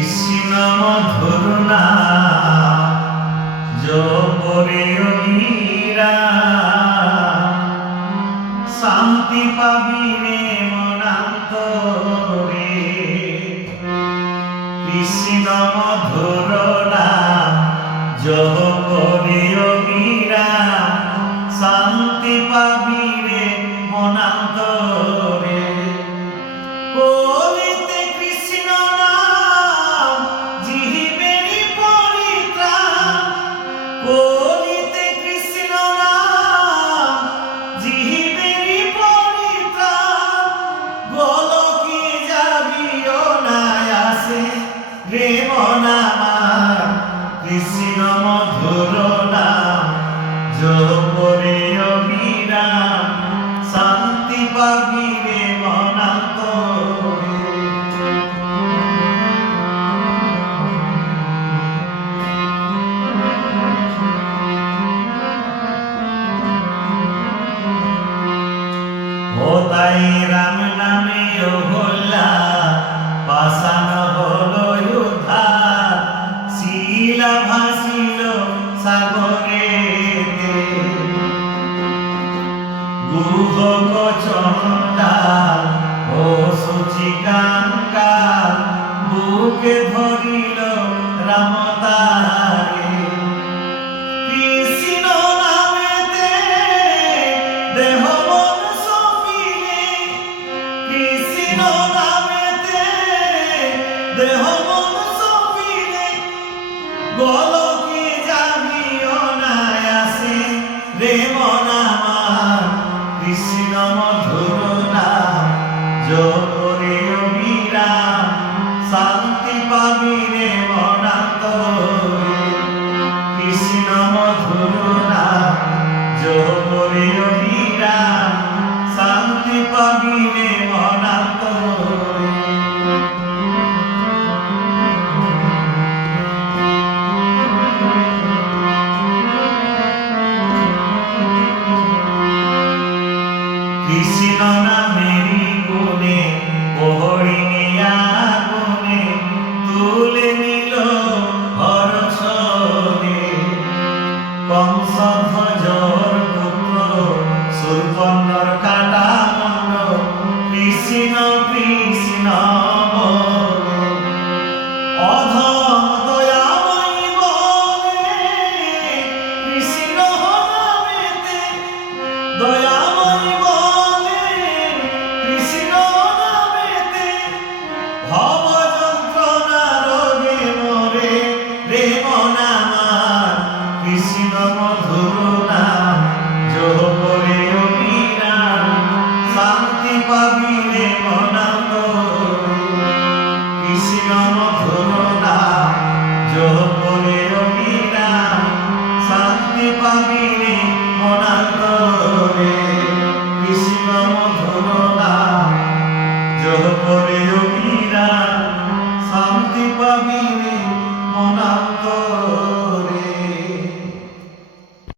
কৃষ্ণ মধুর নাম জপরে অগীরা শান্তি পাবি রে মনান্তরে। কৃষ্ণ মধুর নাম জপরে অগীরা শান্তি পাবি রে মনান্তরে। কলিতে কৃষ্ণ নাম জিহিবেরি পরিত্রাণ, কলিতে কৃষ্ণ নাম জিহিবেরি পরিত্রাণ। গোলকে যাবি অনায়াসে রে মন আমার, কৃষ্ণ মধুর নাম জপরে অবিরাম শান্তি পাবি রে মনান্তরে। ও তাই রাম নামে হল্লা পাষাণ হলো উদ্ধার, শিলা ভাসিল সাগরেতে। গুহক চণ্ডাল ও সূচিকাঙ্কাল বুকে ধরিল রাম তারে। কৃষ্ণ নামেতে দেহ মন সপিলে, কৃষ্ণ নামেতে দেহ মন সপিলে। গোলকে যাবি অনায়াসে রে মন আমার, কৃষ্ণ মধুর নাম জপরে অবিরাম শান্তি পাবি রে মনান্তরে। কৃষ্ণ মধুর নাম জপরে অবিরাম শান্তি পাবি রে মনান্তরে। কৃষ্ণ নামেরি গুণে প্রহরিণিয়া গুণে তুলে নিল হরছনে। কংসধ্বজর পুত্র শূর্পণখর কাটা মুণ্ড কৃষ্ণ কৃষ্ণ বলে। অধম দয়াময়ী বলে কৃষ্ণ নামেতে, দয়াময়ী বলে কৃষ্ণ নামেতে। ভব যন্ত্রণা রোগে মরে রে মন আমার, কৃষ্ণ মধুর নাম